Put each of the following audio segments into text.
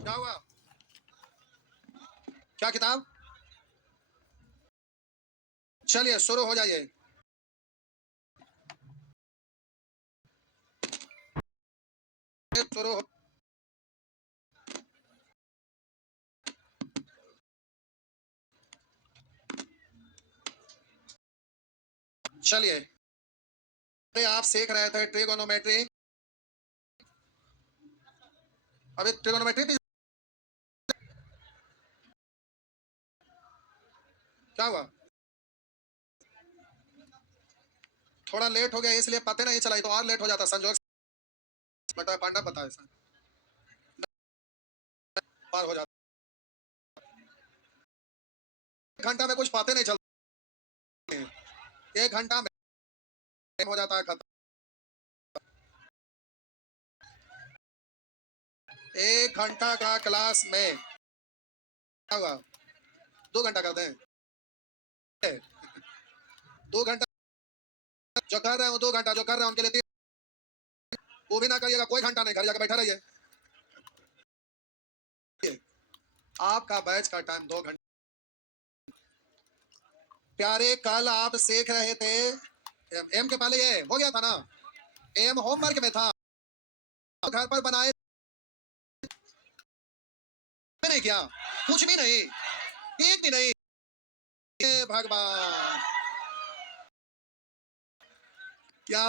क्या हुआ? क्या किताब? चलिए शुरू हो जाइए। शुरू हो। चलिए, आप सीख रहे थे ट्रिगोनोमेट्री। अभी ट्रिगोनोमेट्री क्या हुआ? थोड़ा लेट हो गया इसलिए पता नहीं चला, तो और लेट हो जाता संजोग बता पांडा पता है पार हो जाता। एक घंटा में कुछ पाते नहीं चलते, एक घंटा में हो जाता है खत्म। एक घंटा का क्लास में क्या हुआ? 2 घंटा कर दें? 2 घंटा जो कर रहे हो, 2 घंटा जो कर रहे हो उनके लिए वो भी ना करिएगा, कोई घंटा नहीं, घर जाकर बैठा रहिए। आपका बैच का टाइम 2 घंटे। प्यारे कल आप सीख रहे थे एम के पहले ये हो गया था ना, एम होमवर्क में था, घर पर बनाए नहीं क्या? कुछ भी नहीं, एक भी नहीं। हे भगवान, क्या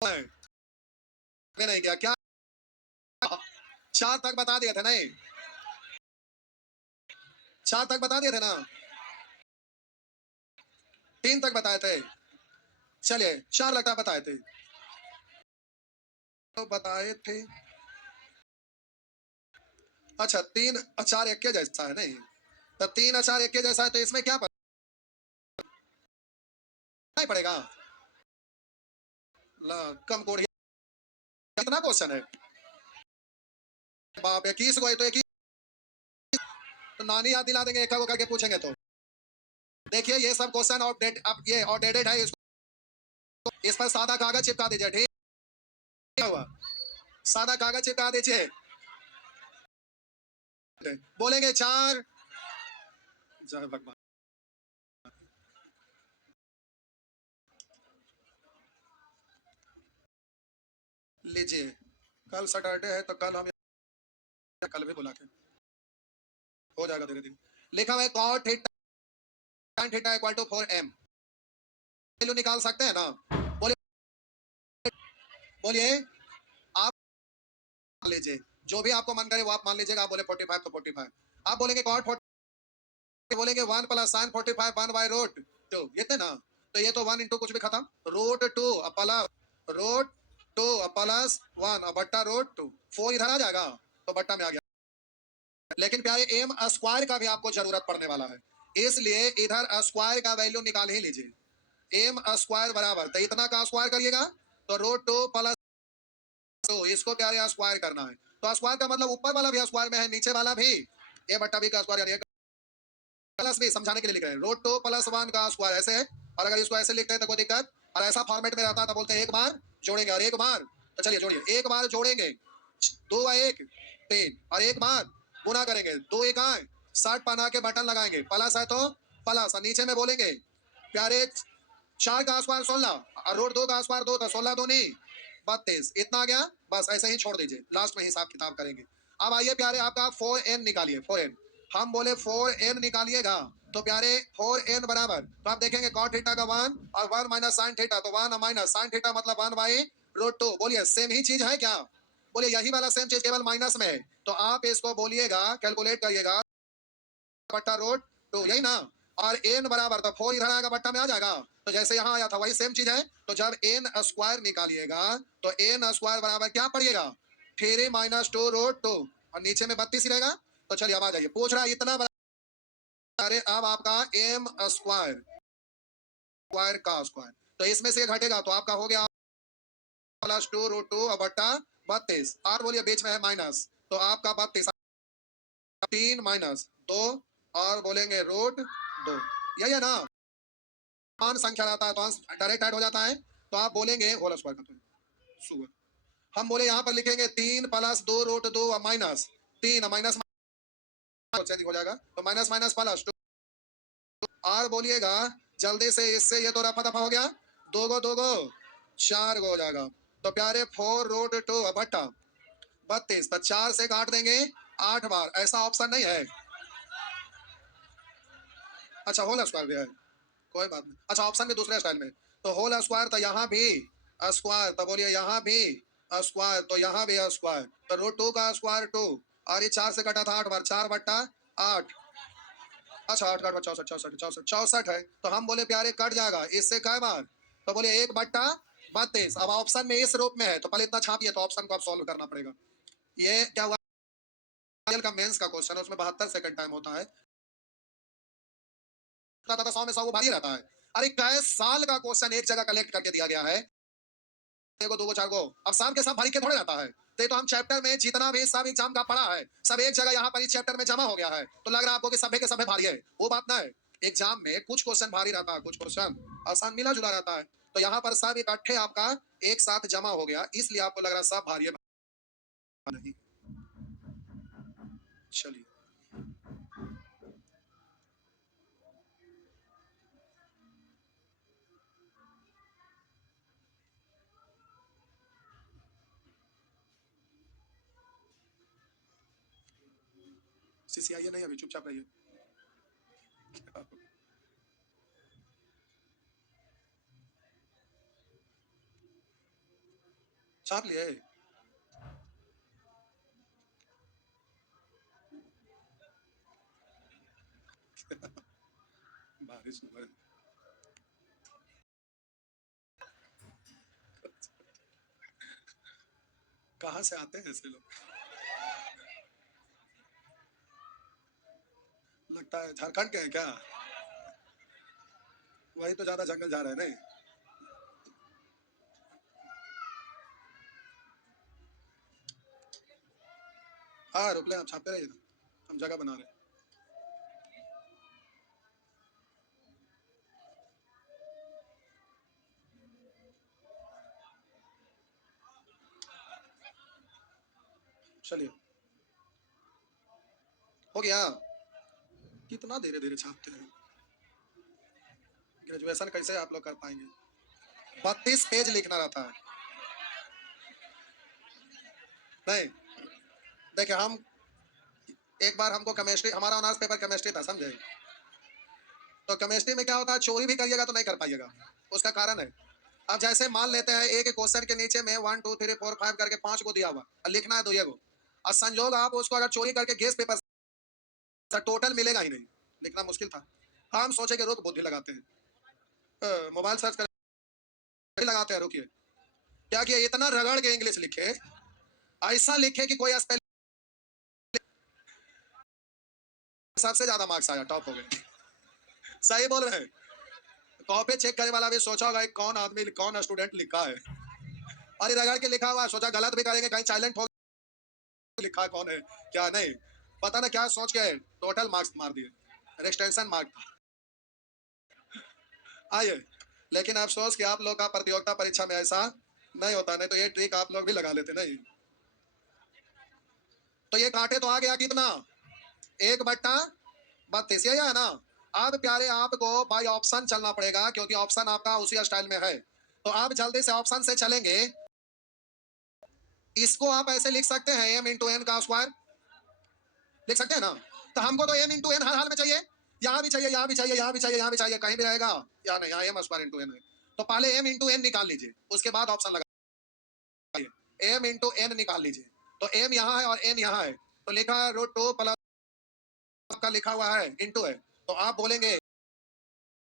है? नहीं क्या क्या 4 तक बता दिए थे नहीं? 4 तक बता दिए थे ना? 3 तक बताए थे। चलिए 4 लगता बताए थे तो बताए थे। अच्छा 3 4 एक के जैसा है नहीं? तो 3 4 एक के जैसा है, तो इसमें क्या नहीं पड़ेगा? कम कोण कितना क्वेश्चन है? बाप 21 को है तो 21 तो नानी याद दिला देंगे, एक करके पूछेंगे तो। देखिए ये सब क्वेश्चन आउटडेट, अब ये आउटडेटेड है, इस पर सादा कागज चिपका दीजिए। ठीक हुआ, सादा कागज चिपका दीजिए। बोलेंगे 4। जय भगवान। लीजिए, कल सैटरडे है तो कल हम कल भी बुला के हो जाएगा धीरे धीरे। लिखा हुआ है cot theta tan theta equal to 4m। Value निकाल सकते हैं ना? बोलिए बोलिए। आप मान लीजिए, जो भी आपको मन करे वो आप मान लीजिएगा। आप बोले 45 तो 45, आप बोलेंगे cot 40, बोलेंगे 1 प्लस sin 45 1 बाय रूट 2, ये थे ना? तो ये तो 1 इंटू कुछ भी खत्म, रूट 2 प्लस रूट 2 प्लस 1 बट्टा रूट 2, 4 इधर आ जाएगा तो बट्टा में आ गया। लेकिन प्यारे एम स्क्वायर का भी आपको जरूरत पड़ने वाला है, इसलिए इधर स्क्वायर का वैल्यू निकाल ही लीजिए। एम स्क्वायर बराबर तो इतना का स्क्वायर करिएगा तो रूट 2 प्लस 2, इसको प्यारे स्क्वायर करना है। तो स्क्वायर का मतलब ऊपर वाला भी स्क्वायर में है, नीचे वाला भी ए बट्टा बी का स्क्वायर, यानी प्लस भी समझाने के लिए लिख रहे हैं। रूट 2 प्लस 1 का स्क्वायर ऐसे है, और अगर इसको ऐसे लिखते हैं तो कोई दिक्कत, और ऐसा फॉर्मेट में रहता तो बोलते हैं एक बार जोड़ेंगे और एक बार, तो चलिए जोड़िए। एक बार जोड़ेंगे 2 1 3, और एक बार गुना करेंगे 2 1 60 बना के बटन लगाएंगे, प्लस है तो प्लस, और नीचे में बोलेंगे प्यारे 4 का स्क्वायर 16, और रूट 2 का स्क्वायर 2, तो 16 दूनी 32, इतना आ गया। बस ऐसे ही छोड़ दीजिए, लास्ट में हिसाब किताब करेंगे। अब आइए प्यारे आपका 4n निकालिए। 4n हम बोले 4n निकालिएगा, तो प्यारे 4n बराबर, तो आप देखेंगे cot थीटा का 1 और 1 माइनस sin थीटा, तो 1 माइनस sin थीटा मतलब 1 बाई रूट 2। बोलिए सेम ही चीज है क्या? बोलिए यही वाला सेम चीज, केवल माइनस में है। तो आप इसको बोलिएगा, कैलकुलेट करिएगा, बट्टा रूट 2, यही ना? और n बराबर तो 4 इधर आएगा, बट्टा में आ जाएगा। तो जैसे यहाँ आया था वही सेम चीज है। तो जब n स्क्वायर निकालिएगा तो n स्क्वायर बराबर क्या पड़िएगा? 3 माइनस 2 रूट 2, और नीचे में 32 ही रहेगा। तो चलिए अब आ जाइए, पूछ रहा है इतना अरे अब आपका एम स्क्वायर स्क्वायर का स्क्वायर, तो इसमें से घटेगा तो आपका हो गया प्लस 2 रूट 2 बट्टा 32, और बोलिए बीच में है माइनस, तो आपका 32 3 माइनस 2, और बोलेंगे रूट 2, यही है ना? मान संख्या रहता है तो अंश डायरेक्ट ऐड हो जाता है, तो आप बोलेंगे होल स्क्वायर का सुगर। हम बोले यहाँ पर लिखेंगे 3 plus 2 root 2 minus 3 minus change हो जाएगा, तो माइनस माइनस प्लस 2 और बोलिएगा जल्दी से, इससे ये तो रफा दफा हो गया, 2 गो 2 गो 4 गो हो जाएगा। तो प्यारे 4 रूट 2 बट्टा 32, तो 4 से काट देंगे 8 बार, ऐसा ऑप्शन नहीं है। अच्छा होल स्क्वायर भी है, कोई बात नहीं। अच्छा ऑप्शन भी दूसरे स्टाइल में, तो होल स्क्वायर, तो यहाँ भी स्क्वायर, तो बोलिए यहाँ भी स्क्वायर, तो यहाँ भी स्क्वायर, तो रूट 2 का स्क्वायर 2, और ये 4 से कटा था 8 बार, 4 बट्टा 8। अच्छा 8 काट 64 64 64 64 है, तो हम बोले प्यारे कट जाएगा इससे कै बार, तो बोले 1 बट्टा 32। अब ऑप्शन में इस रूप में है, तो पहले इतना छापिए, तो ऑप्शन को आप सॉल्व करना पड़ेगा। ये क्या हुआ का मेंस का क्वेश्चन है, उसमें 72 सेकंड टाइम होता है, 100 में 100 भारी रहता है। अरे कैस साल का क्वेश्चन एक जगह कलेक्ट करके दिया गया है, देखो 2 गो 4 गो, अब सब के सब भारी के थोड़े रहता है। तो हम चैप्टर में जितना भी सब एग्जाम का पढ़ा है, सब एक जगह यहाँ पर इस चैप्टर में जमा हो गया है, तो लग रहा है आपको कि सभे के सभे भारी है, वो बात ना है। एग्जाम में कुछ क्वेश्चन भारी रहता है, कुछ क्वेश्चन आसान मिला जुला रहता है, तो यहाँ पर सब इकट्ठे आपका एक साथ जमा हो गया, इसलिए आपको लग रहा है सब भारी है नहीं। चलिए सीसीआई नहीं, अभी चुपचाप रहिए। छाप लिए बारिश कहाँ से आते हैं ऐसे लोग, लगता है झारखंड के हैं क्या, वही तो ज्यादा जंगल जा रहे हैं नहीं। हाँ रुपले आप छापते रहिए ना, हम जगह बना रहे हैं। चलिए हो गया, कितना धीरे धीरे छापते हैं, ग्रेजुएशन कैसे आप लोग कर पाएंगे, 32 पेज लिखना रहता है। नहीं देखिए, हम एक बार हमको केमिस्ट्री, हमारा ऑनर्स पेपर केमिस्ट्री था समझे, तो केमिस्ट्री में क्या होता है, चोरी भी करिएगा तो नहीं कर पाइएगा, उसका कारण है। अब जैसे मान लेते हैं एक क्वेश्चन के नीचे में 1 2 3 4 5 करके 5 को दिया हुआ और लिखना है 2 को, और संजोग आप उसको अगर चोरी करके गेस पेपर से टोटल मिलेगा ही नहीं, लिखना मुश्किल था। हम सोचे कि रुक बुद्धि लगाते हैं, मोबाइल सर्च कर लगाते हैं, रुकिए क्या किया, इतना रगड़ के इंग्लिश लिखे, ऐसा लिखे कि कोई स्पेलिंग, सबसे ज्यादा मार्क्स आया, टॉप हो गए। सही बोल रहे हैं, कॉपी चेक करने वाला भी सोचा होगा कौन आदमी कौन स्टूडेंट लिखा है, अरे रगड़ के लिखा हुआ है, सोचा गलत भी करेंगे कहीं साइलेंट हो लिखा कौन है क्या नहीं, पता ना क्या सोच के टोटल मार्क्स मार दिए, एक्सटेंशन मार्क था। आइए, लेकिन अफसोस कि आप लोग का प्रतियोगिता परीक्षा में ऐसा नहीं होता, नहीं तो ये ट्रिक आप लोग भी लगा लेते नहीं। तो ये काटे तो आ गया कितना, 1 बट्टा 32, यही है ना। अब प्यारे आपको बाय ऑप्शन चलना पड़ेगा, क्योंकि ऑप्शन आपका उसी स्टाइल में है, तो आप जल्दी से ऑप्शन से चलेंगे। इसको आप ऐसे लिख सकते हैं, एम इंटू एन का स्क्वायर लिख सकते हैं ना, तो हमको तो एम इंटू एन हर हाल में चाहिए, यहाँ भी चाहिए, यहाँ भी चाहिए, यहाँ भी चाहिए, यहाँ भी चाहिए, कहीं भी रहेगा या नहीं, यहाँ एम स्क्वायर इंटू एन है, तो पहले एम इंटू एन निकाल लीजिए, उसके बाद ऑप्शन लगाइए, एम इंटू एन निकाल लीजिए, तो एम यहाँ है और एन यहाँ है, तो लिखा है रूट 2 प्लस का लिखा हुआ है इंटू है, तो आप बोलेंगे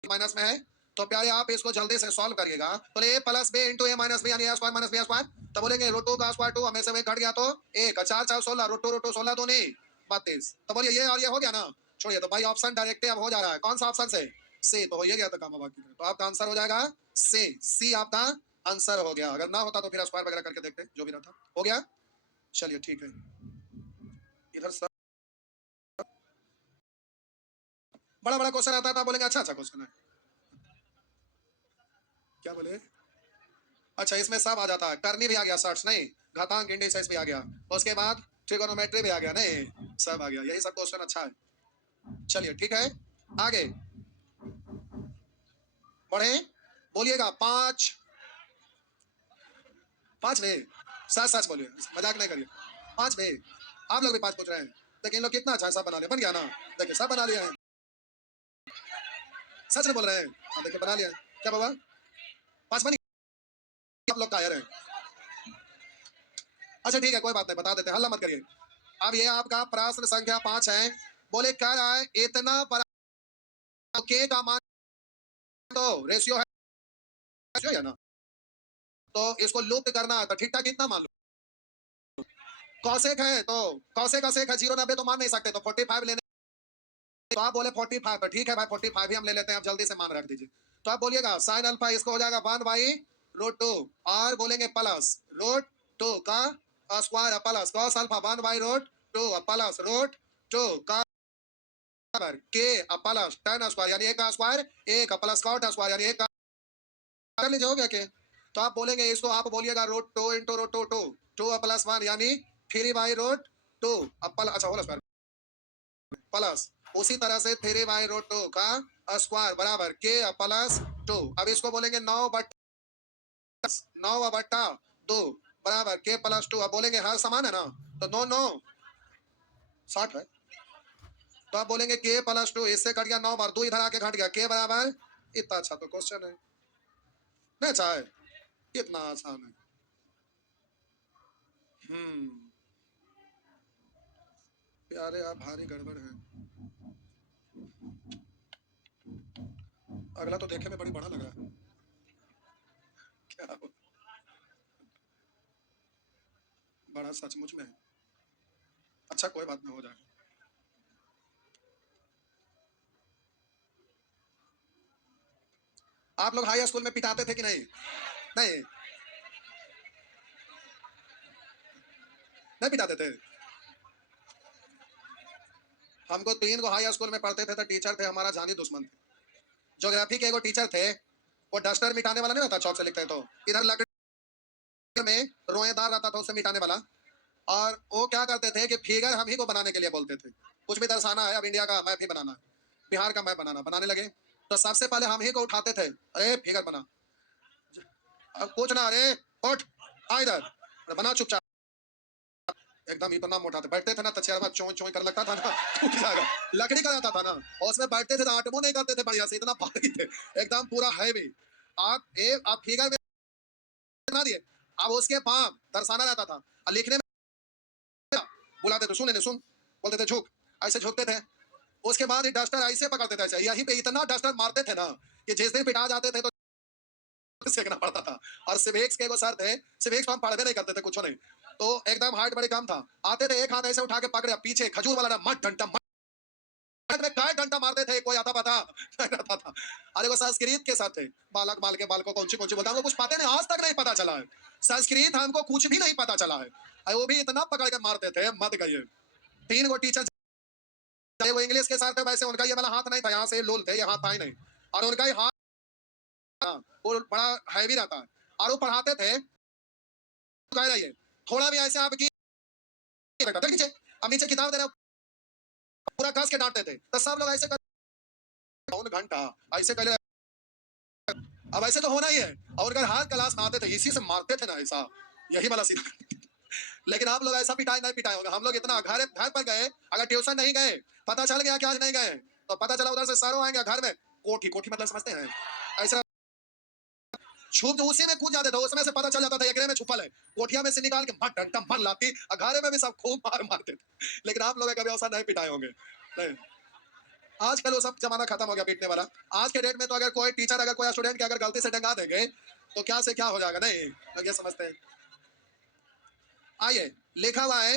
माइनस में है, तो प्यारे आप इसको जल्दी से सॉल्व करिएगा, तो ए प्लस बी इंटू ए माइनस बी, यानी ए स्क्वायर माइनस बी स्क्वायर, तो बोलेंगे रूट 2 का स्क्वायर 2, हमें से घट गया तो 1 4 4 16, रूट 2 16 दूनी 32, तो बोलिए ये और ये हो गया ना, छोड़िए, तो भाई ऑप्शन डायरेक्ट अब हो जा रहा है, कौन सा ऑप्शन से, सी, तो हो ही गया था काम बाकी, तो आपका आंसर हो जाएगा सी, सी आपका आंसर हो गया, अगर ना होता तो फिर स्क्वायर वगैरह करके देखते, जो भी रहता हो गया। चलिए ठीक है, इधर सब बड़ा बड़ा क्वेश्चन आता था, बोलेंगे अच्छा अच्छा क्वेश्चन है, क्या बोले, अच्छा इसमें सब आ जाता है, करनी भी आ गया, सर्च नहीं, घातांक इंडिसेस भी आ गया, उसके बाद ट्रिगोनोमेट्री भी आ गया, नहीं सब आ गया, यही सब क्वेश्चन अच्छा है। चलिए ठीक है, आगे बढ़े, बोलिएगा। पांच पांच वे, सच सच बोलिए, मजाक नहीं करिए। पांच वे, आप लोग भी पांच पूछ रहे हैं। देखिए इन लोग कितना अच्छा सब बना लिया, बन गया ना। देखिए सब बना लिया है, सच नहीं बोल रहे हैं। हाँ देखिए बना लिया है। क्या बाबा, पांच बन गया, आप लोग कायर हैं। अच्छा ठीक है, कोई बात नहीं, बता देते, हल्ला मत करिए। अब ये आपका प्रश्न संख्या 5 है। बोले कह रहा है इतना बड़ा के का मान, तो रेशियो है, रेशियो है ना, तो इसको लुप्त करना है, तो ठीकठाक कितना मान लो। कौशिक है तो कौशिक का सेक है 090, तो मान नहीं सकते, तो 45 लेने, तो आप बोले 45, तो ठीक है भाई 45 ही हम ले लेते हैं। आप जल्दी से मान रख दीजिए। तो आप बोलिएगा साइन अल्फा, इसको हो जाएगा 1/√2, और बोलेंगे प्लस √2 का square plus cos alpha 1/√2 plus √2 का के प्लस tan स्क्वायर, यानी 1 का स्क्वायर 1 प्लस कॉट स्क्वायर, यानी 1 का कर लीजिए, हो गया के। तो आप बोलेंगे इसको, आप बोलिएगा √2 इंटू √2 2 प्लस 1, यानी 3/√2 अच्छा होल स्क्वायर प्लस, उसी तरह से 3/√2 का स्क्वायर बराबर के प्लस 2। अब इसको बोलेंगे 9/2 बराबर के प्लस 2। अब बोलेंगे हर समान है ना, तो 9 9 60 है। तो आप बोलेंगे के प्लस 2, इससे कट गया 9 बार, 2 इधर आके घट गया, के बराबर इतना। अच्छा तो क्वेश्चन है नहीं, अच्छा है, कितना आसान है। प्यारे आप भारी गड़बड़ है। अगला तो देखे में बड़ी बड़ा लग रहा है, क्या बड़ा सचमुच में है। अच्छा कोई बात नहीं, हो जाएगा। आप लोग हाई स्कूल में पिटाते थे कि नहीं? नहीं नहीं पिटाते थे। हमको 3 को हाई स्कूल में पढ़ते थे, तो टीचर थे हमारा जानी दुश्मन थे। ज्योग्राफी के एगो टीचर थे, वो डस्टर मिटाने वाला नहीं रहता, चौक से लिखते हैं तो इधर लकड़ी में रोएदार रहता था उसे मिटाने वाला। और वो क्या करते थे कि फिगर हम ही को बनाने के लिए बोलते थे। कुछ भी दर्शाना है, अब इंडिया का मैप ही बनाना है, बिहार का मैप बनाने लगे, तो सबसे पहले हम ही को उठाते थे, अरे फिगर बना। अब कुछ ना, अरे उठ आ इधर, बना चुपचाप। एकदम इतना मोटा था, बैठते थे ना तो चेहरा चोई चोई कर लगता था ना, टूट जाएगा। लकड़ी का रहता था ना, और उसमें बैठते थे तो आटमो नहीं करते थे बढ़िया से, इतना भारी थे, एकदम पूरा हैवी। आप फिगर में बना दिए। अब उसके बाद दर्शाना रहता था, और लिखने में बुलाते थे, सुन सुन, बोलते थे झुक, ऐसे झुकते थे। उसके बाद डस्टर ऐसे पकड़ते थे, ऐसे यहीं पे इतना डस्टर मारते थे ना, कि जिस दिन पिटा जाते थे तो सीखना पड़ता था। और सिविक्स के वो सर थे, सिविक्स हम पढ़वे नहीं करते थे कुछ नहीं, तो एकदम हाइट बड़ी कम था। आते थे, एक हाथ ऐसे उठा के पकड़े, पीछे खजूर वाला मत डंटा में काय डंडा मारते थे, कोई आता पता रहता था। अरे वो संस्कृत के साथ थे, बालक बाल के बाल को कौन सी बोलता है, वो कुछ पता नहीं, आज तक नहीं पता चला है। संस्कृत हमको कुछ भी नहीं पता चला है, वो भी इतना पकड़ के मारते थे, मत कहिए। 3 गो टीचर, वो इंग्लिश के साथ थे, वैसे उनका ये वाला हाथ नहीं था, यहाँ से लोल थे, ये हाथ था ही नहीं, और उनका ही हाथ वो बड़ा हैवी रहता है। और वो पढ़ाते थे, कह रही है थोड़ा भी ऐसे आपकी बेटा देख नीचे, अब नीचे किताब दे रहे हो, पूरा कस के डांटते थे, तो सब लोग ऐसे कौन घंटा ऐसे कर, अब ऐसे तो होना ही है। और अगर हाथ क्लास में आते थे, इसी से मारते थे ना ऐसा, यही वाला सीन। लेकिन आप लोग ऐसा पिटाई नहीं पिटाए होंगे। हम लोग इतना घर घर पर गए, अगर ट्यूशन नहीं गए, पता चल गया कि आज नहीं गए, तो पता चला उधर से सरो आएंगे घर में, कोठी कोठी मतलब समझते हैं, ऐसा छुप जो उसी में कूद जाते थे, उसमें से पता चल जाता था एकरे में छुपल है, कोठिया में से निकाल के मर डंटा मर लाती, और घरे में भी सब खूब मार मारते थे। लेकिन आप लोग कभी ऐसा नहीं पिटाए होंगे, नहीं। आजकल वो सब जमाना खत्म हो गया पीटने वाला। आज के डेट में तो अगर कोई टीचर, अगर कोई स्टूडेंट के अगर गलती से डंगा देंगे, तो क्या से क्या हो जाएगा, नहीं लोग ये समझते हैं। आइए, लिखा हुआ है,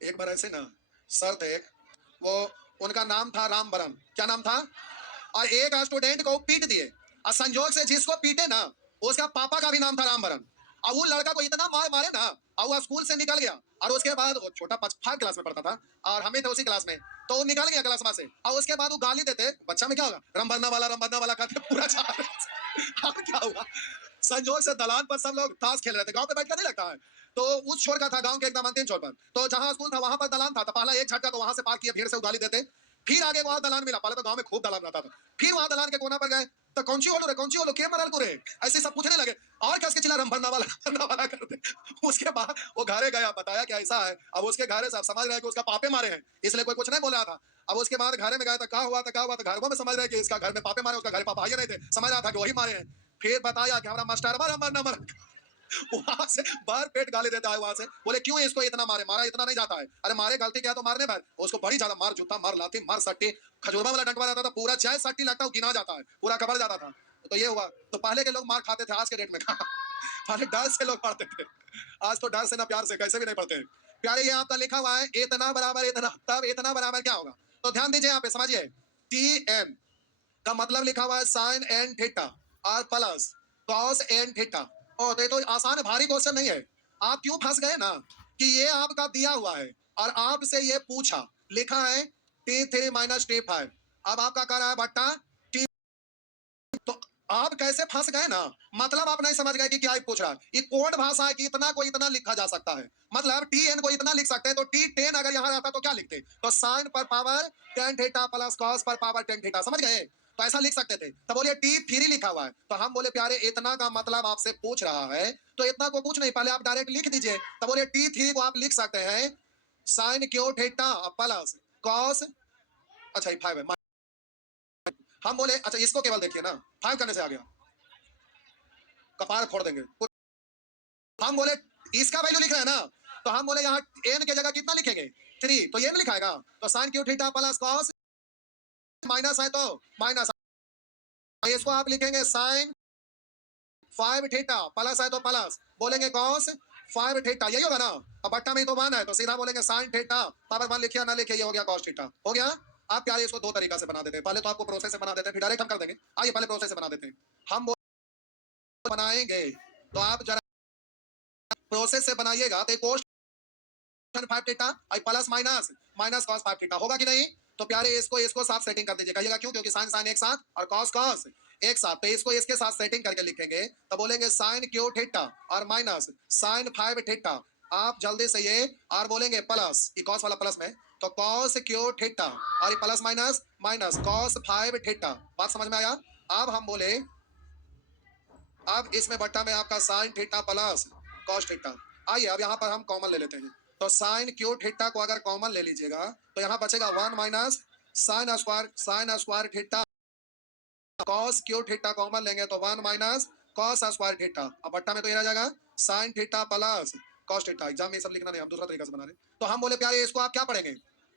एक बार ऐसे ना सर थे, वो उनका नाम था रामबरन, क्या नाम था, और एक स्टूडेंट को पीट दिए, और संजोग से जिसको पीटे ना, उसका पापा का भी नाम था रामबरन। और वो लड़का को इतना मार मारे ना, और वो स्कूल से निकल गया। और उसके बाद वो छोटा 5 क्लास में पढ़ता था, और हमें थे उसी क्लास में, तो वो निकल गया क्लास में से। और उसके बाद वो गाली देते, बच्चा में क्या होगा, रंबरना वाला करते पूरा अब क्या हुआ, संजोग से दलान पर सब लोग ताश खेल रहे थे, गांव पे बैठ कर नहीं लगता है। तो उस छोर का था, गांव के एकदम अंतिम छोर पर। तो जहां स्कूल था वहां पर दलान था, तो पहला एक झटका तो वहां से पार किया, भीड़ से उगाली देते। फिर आगे वहां दलान मिला, पहले तो गांव में खूब दलान रहता था। फिर वहां दलान के कोना पर गए, तो कौन सी होलो रे, कौन सी होलो, के मरल को रे, ऐसे सब पूछने लगे। और क्या उसके चिल्ला रंभरना वाला करते। उसके बाद वो घरे गया, बताया कि ऐसा है। अब उसके घरे से आप समझ रहे हैं कि उसका पापे मारे हैं, इसलिए कोई कुछ नहीं बोल रहा था। अब उसके बाद घरे में गया तो क्या हुआ, तो क्या हुआ, तो घरों में समझ रहे कि इसका घर में पापे मारे, उसका घर पापा आए नहीं थे, समझ रहा था कि वही मारे हैं। फिर बताया कि हमारा मास्टर मर वहां से बाहर पेट गाली देता है। वहां से बोले क्यों इसको इतना मारे, मारा इतना नहीं जाता है। अरे मारे गलती क्या तो मारने पर उसको बड़ी ज्यादा मार, जूता मार, लाठी मार, सट्टी, खजूरवा वाला डंडवा रहता था, पूरा चाय सट्टी लगता है गिना जाता है, पूरा कबर जाता था। तो ये हुआ। तो पहले के लोग मार खाते थे, आज के डेट में पहले डर से लोग मारते थे, आज तो डर से ना प्यार से, कैसे भी नहीं पढ़ते। प्यारे ये आपका लिखा हुआ है इतना बराबर इतना, तब इतना बराबर क्या होगा। तो ध्यान दीजिए यहाँ पे, समझिए। टी एन का मतलब लिखा हुआ है साइन एंड थीटा और प्लस कॉस एंड थीटा। और ये तो आसान भारी क्वेश्चन नहीं है। आप क्यों फंस गए ना, कि ये आपका दिया हुआ है और आपसे ये पूछा, लिखा है T3 माइनस T5। अब आपका कह रहा है बट्टा टी, तो आप कैसे फंस गए ना, मतलब आप नहीं समझ गए कि क्या ही पूछ रहा है। ये कोड भाषा है कि इतना को इतना लिखा जा सकता है, मतलब टी एन को इतना लिख सकते हैं, तो टी टेन अगर यहाँ रहता तो क्या लिखते, तो साइन पर power tan theta plus cos पर पावर टेन थीटा, समझ गए। तो ऐसा लिख सकते थे। तो बोलिए टी थ्री लिखा हुआ है, तो हम बोले प्यारे इतना का मतलब आपसे पूछ रहा है, तो इतना को कुछ नहीं, पहले आप डायरेक्ट लिख दीजिए। तो बोलिए टी थ्री को आप लिख सकते हैं sine cube theta plus cos, अच्छा ये 5 है। हम बोले अच्छा इसको केवल देखिए ना, 5 करने से आ गया, कपार फोड़ देंगे। हम बोले इसका वैल्यू लिख रहे हैं ना, तो हम बोले यहाँ एन के जगह कितना लिखेंगे, 3, तो ये भी लिखाएगा। तो sine cube theta plus cos, minus है तो माइनस, इसको आप लिखेंगे साइन 5 थीटा, प्लस है तो प्लस, बोलेंगे कॉस 5 थीटा, यही होगा ना। अब बट्टा में तो 1 है, तो सीधा बोलेंगे साइन थीटा पावर 1 लिखिए ना लिखिए, ये हो गया कॉस थीटा, हो गया। आप प्यारे इसको दो तरीका से बना देते हैं, पहले तो आपको प्रोसेस से बना देते हैं, फिर डायरेक्ट हम कर देंगे। आइए पहले प्रोसेस से बना देते हैं। हम बनाएंगे, तो आप जरा प्रोसेस से बनाइएगा, तो कोस 5 theta plus minus minus cos 5 theta होगा कि नहीं। तो प्यारे इसको इसको साथ सेटिंग कर दीजिए, कहिएगा क्यों, क्योंकि साइन साइन एक साथ और कॉस कॉस एक साथ, तो इसको इसके साथ सेटिंग करके लिखेंगे। तो बोलेंगे साइन क्यू थीटा और माइनस साइन 5 थीटा। आप जल्दी से ये और बोलेंगे प्लस, ये कॉस वाला प्लस में, तो कॉस क्यू थीटा और ये plus minus minus cos 5 theta. बात समझ में आया। अब हम बोले, अब इसमें बट्टा में आपका sign theta plus cos theta. आइए अब यहाँ पर हम कॉमन ले लेते हैं, तो साइन क्यू थीटा को अगर कॉमन ले लीजिएगा, तो यहाँ बचेगा 1 minus sign square theta, cos cube theta common लेंगे तो 1 माइनस कॉस स्क्वायर थीटा। अब बट्टा में तो ये रह जाएगा sign theta plus cos theta. Exam में सब लिखना नहीं, हम दूसरा तरीका से बना रहे। तो हम बोले प्यारे इसको आप क्या पढ़ेंगे,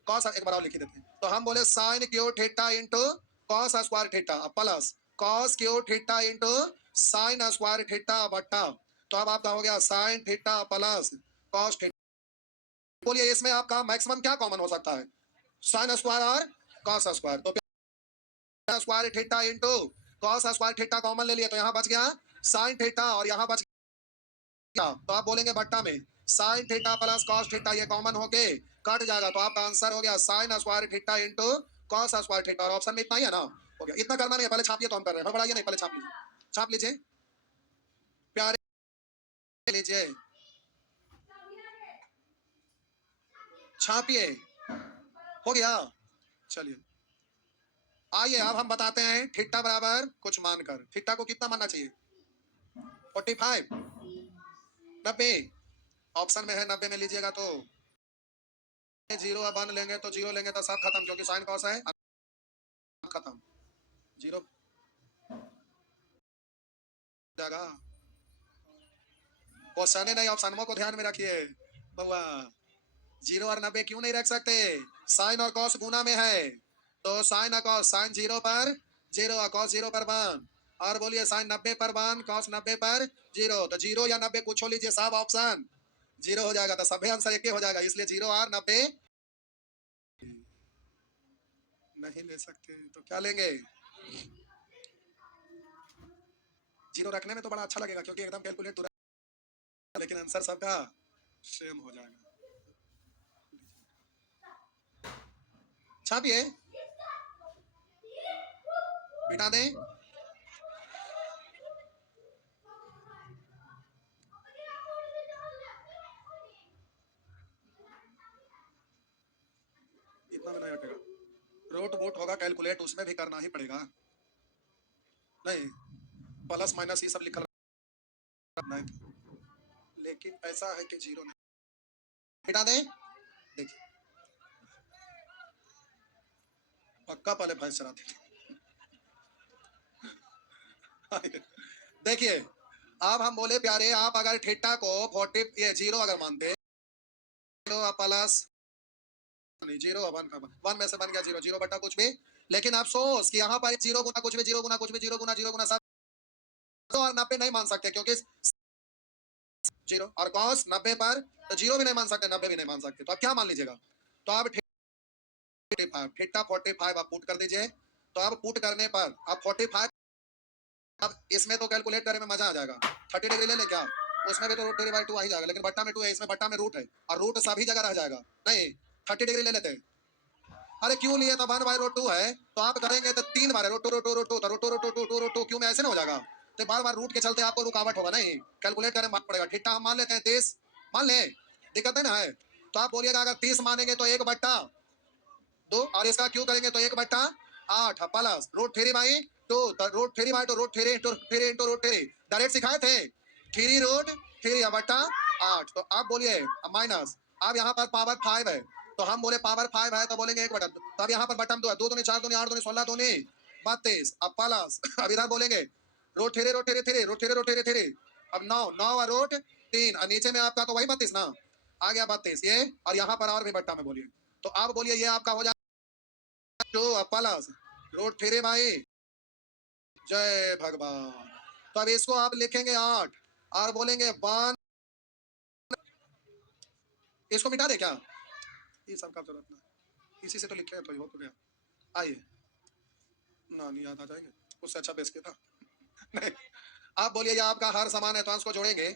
कॉस, एक बार और लिख देते हैं। तो हम बोले sine cube theta into cos square theta plus cos cube theta into sine square theta बट्टा, तो अब आपका हो गया sine theta plus cos theta. बोलिए इसमें आपका मैक्सिमम क्या कॉमन हो सकता है, साइन स्क्वायर और कॉस स्क्वायर। तो square theta into cos square theta common ले लिए, तो यहाँ बच गया साइन थीटा और यहाँ बच गया, तो आप बोलेंगे बट्टा में sign theta plus cos theta, ये कॉमन होके कट जाएगा, तो आपका आंसर हो गया sign square theta into cos square theta. और ऑप्शन में इतना ही है ना, हो गया। इतना करना नहीं है, पहले छापिए, तो हम कर रहे हैं, बढ़ाइए नहीं, पहले छाप लीजिए, छाप लीजिए प्यारे, लीजिए छापिए, हो गया। चलिए आइए अब हम बताते हैं थीटा बराबर कुछ मानकर, थीटा को कितना मानना चाहिए, 45, 90, ऑप्शन में है 90 में लीजिएगा तो जीरो, अब वन लेंगे तो जीरो लेंगे तो सब खत्म, क्योंकि साइन कॉस है, खत्म, जीरो जाएगा। क्वेश्चन नहीं, ऑप्शन को ध्यान में रखिए बउआ। जीरो और 90 क्यों नहीं रख सकते, साइन और कॉस गुना में है, तो साइन और कॉस, साइन जीरो पर जीरो और कॉस जीरो पर 1, और बोलिए साइन 90 पर 1 कॉस 90 पर जीरो, तो जीरो या 90 कुछ हो लीजिए, सब ऑप्शन जीरो हो जाएगा, तो सभी आंसर एक हो जाएगा, इसलिए जीरो और 90 नहीं ले सकते, तो क्या लेंगे। जीरो रखने में तो बड़ा अच्छा लगेगा, क्योंकि एकदम कैलकुलेट तुरंत, लेकिन आंसर सबका सेम हो जाएगा। छापिए, बिठा दें, उतना में नहीं हटेगा। रूट वूट होगा कैलकुलेट, उसमें भी करना ही पड़ेगा। नहीं, प्लस माइनस ये सब लिखा नहीं, लेकिन ऐसा है कि जीरो नहीं हटा दें। देखिए पक्का पहले भैंस चराते थे। देखिए अब हम बोले प्यारे, आप अगर थीटा को 40 ये जीरो अगर मानते, जीरो प्लस नहीं, जीरो वन में से बन गया जीरो, जीरो बटा कुछ भी। लेकिन अफसोस कि यहाँ पर जीरो गुना कुछ भी, जीरो गुना कुछ भी, जीरो गुना सब, और 90 नहीं मान सकते क्योंकि जीरो और कॉस 90 पर, तो जीरो भी नहीं मान सकते, 90 भी नहीं मान सकते, तो अब क्या मान लीजिएगा। तो अब थीटा 45 आप पुट कर दीजिए। तो अब पुट करने पर अब 45, अब इसमें तो कैलकुलेट करने में मजा आ जाएगा। 30 डिग्री ले ले क्या, उसमें भी तो रूट 3/2 आ ही जाएगा, लेकिन बट्टा में 2 है, इसमें बट्टा में रूट है, और रूट सभी जगह रह जाएगा। नहीं 30 डिग्री ले लेते हैं। अरे क्यों लिए, तो 1/√2 है, तो आप करेंगे तो 3 बार root two root two root two root two root two root two, क्यों में ऐसे ना हो जाएगा। तो बार बार रूट के चलते आपको रुकावट होगा, नहीं कैलकुलेट करने में पड़ेगा। थीटा हम मान लेते हैं 30, मान ले, दिक्कत है ना है। तो आप बोलिएगा अगर 30 मानेंगे तो 1/2, और इसका क्यों करेंगे तो 1/8 plus root 3/2, root 3/2 root 3 direct सिखाए थे, 3√3 तो आप बोलिए माइनस, अब यहाँ पर पावर 5 है, तो हम बोले पावर 5 है तो बोलेंगे 1/2, तो अब यहाँ पर बटन 2 है, 2 दूनी 4 दूनी 8 दूनी 16 दूनी 32, अब प्लस अब इधर बोलेंगे रूट 3 अब 9 और रूट 3, और नीचे में आपका तो वही 32 ना, आ गया 32 ये, और यहाँ पर और भी बट्टा में बोलिए। तो आप बोलिए ये आपका हो जाए 2 प्लस रूट 3 जय भगवान। तो अब इसको आप लिखेंगे 8 और बोलेंगे 1, इसको मिटा दे क्या, ये सब का जरूरत नहीं, इसी से तो लिखे तो हो तो गया। आइए ना, नहीं याद आ जाएंगे, उससे अच्छा बेस किया था। नहीं, आप बोलिए ये आपका हर समान है तो इसको जोड़ेंगे,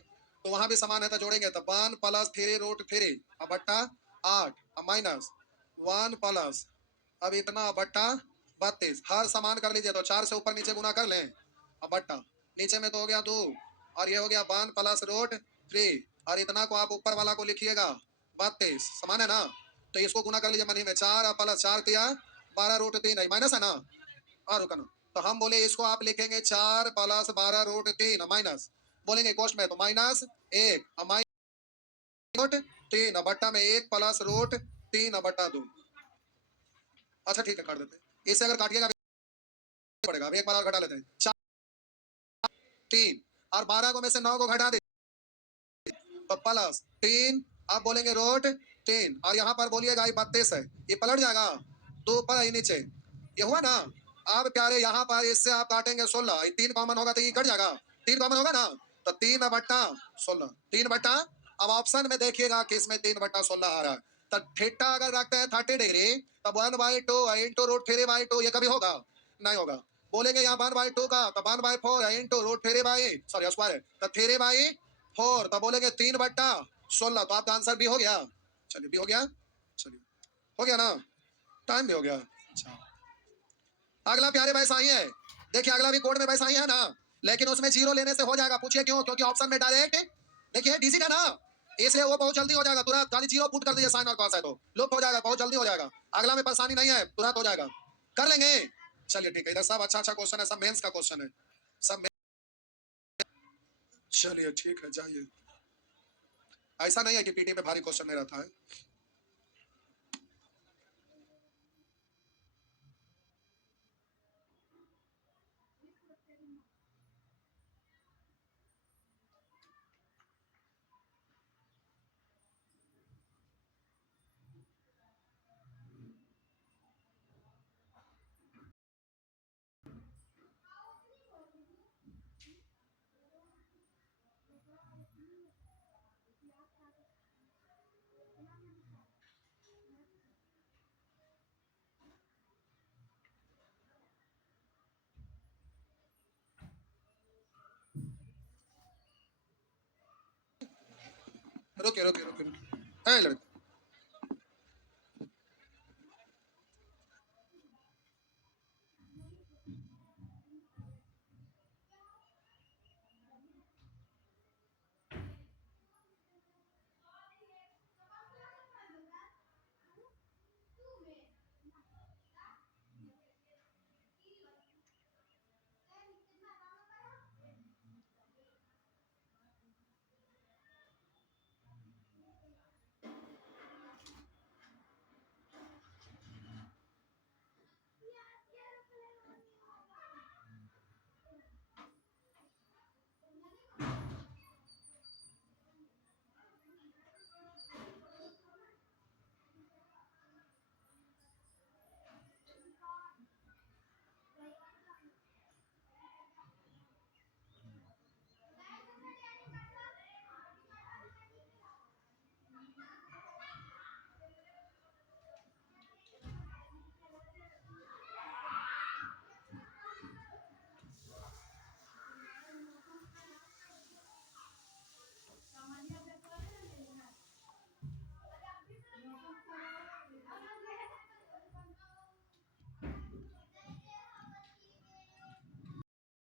तो वहां भी समान है तो जोड़ेंगे, तो 1 प्लस 3√3 अब बट्टा 8 अब माइनस 1 प्लस अब इतना बट्टा 32, हर समान कर लीजिए, तो 4 से ऊपर नीचे गुना कर लें, अब बट्टा नीचे में तो हो गया 2, और ये हो गया 1 प्लस रूट 3, और इतना को आप ऊपर वाला को लिखिएगा 32, समान है ना, तो इसको गुना कर लीजिए मनी में, 4 प्लस 4 दिया 12√3 है, माइनस है ना, और रुकना, तो हम बोले इसको आप लिखेंगे 4 प्लस 12√3 माइनस, बोलेंगे कोष्ट में तो -1 रूट 3 बट्टा में 1 प्लस रूट 3/2। अच्छा ठीक है काट देते हैं, इससे अगर काटिएगा पड़ेगा, अब एक बार और घटा लेते हैं, 4 3 और 12 को में से 9 को घटा दे तो +3, आप बोलेंगे रूट 3, और यहाँ पर बोलिएगा ये 32 है, ये पलट जाएगा 2 ऊपर है नीचे, ये हुआ ना। अब प्यारे यहाँ पर इससे आप काटेंगे 16, 3 कॉमन होगा तो ये कट जाएगा, 3 कॉमन होगा ना, तो 3/16, 3/, अब ऑप्शन में देखिएगा कि इसमें 3/16 आ रहा है, तो थीटा अगर रखते हैं 30 डिग्री, तब 1/2 इंटू रूट 3/2, ये कभी होगा नहीं होगा। बोलेंगे यहाँ 1/2 का तो 1/4 है इंटू रूट 3 स्क्वायर है, तो 3/4, तो बोलेंगे 3/16, तो आपका आंसर भी हो गया। चलिए भी हो गया, चलिए हो गया ना, टाइम भी हो गया। अच्छा अगला प्यारे वैसा ही है, देखिए अगला भी कोड में वैसा ही है ना, लेकिन उसमें जीरो लेने से हो जाएगा, पूछिए क्यों, क्योंकि ऑप्शन में डायरेक्ट देखिए डिजिट है ना, इसलिए वो बहुत जल्दी हो जाएगा, तुरंत खाली जीरो पुट कर दीजिए, साइन और कॉस है तो लुप्त हो जाएगा, बहुत जल्दी हो जाएगा। अगला में परेशानी नहीं है, तुरंत हो जाएगा, कर लेंगे। चलिए ठीक है, इधर सब अच्छा अच्छा क्वेश्चन है, सब मेंस का क्वेश्चन है, सब चलिए ठीक है जाइए, ऐसा नहीं है कि पीटी पे भारी क्वेश्चन नहीं रहता है। रुकिए रुकिए रुकिए, रुकिए। लड़के